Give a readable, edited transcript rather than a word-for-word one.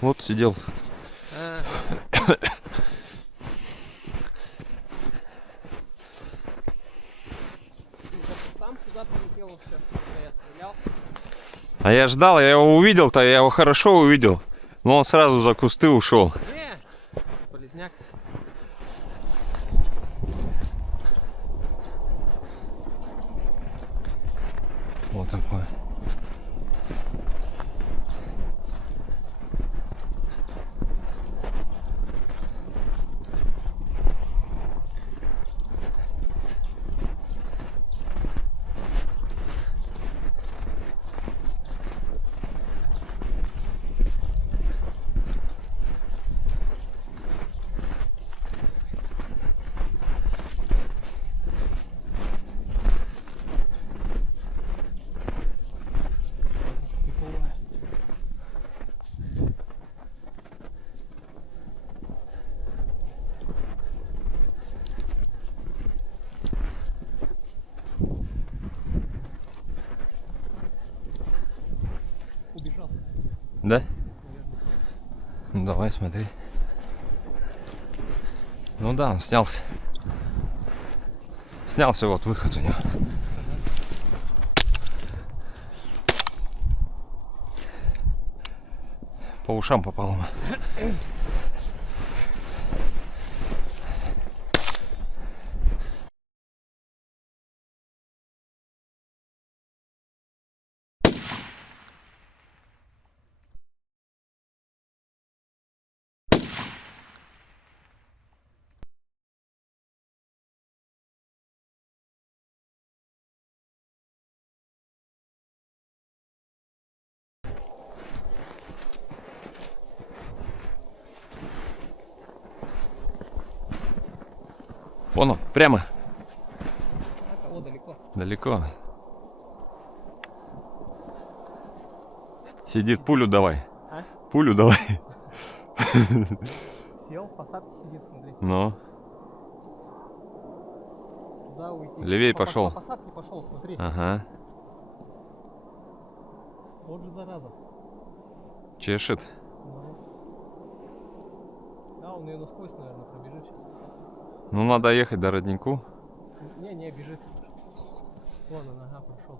Вот сидел. Там сюда прилетело все, когда я стрелял. А я ждал, я его увидел-то, я его хорошо увидел. Но он сразу за кусты ушел. Не, полезняк. Вот такой. Убежал. Да? Ну, давай, смотри. Ну да, он снялся. Снялся, вот выход у него. По ушам попал ему. Вон он, прямо. А того далеко. Далеко. Сидит, пулю давай. А? Пулю давай. Сел, в посадке сидит, смотри. Ну, Туда уйти. левей По пошел. посадке пошел, смотри. Ага. Вот же зараза. Чешет. Ну. Да, он ее насквозь, наверное, пробежит сейчас. Ну, надо ехать до роднику. Не, бежит. Вон она, ага, прошел.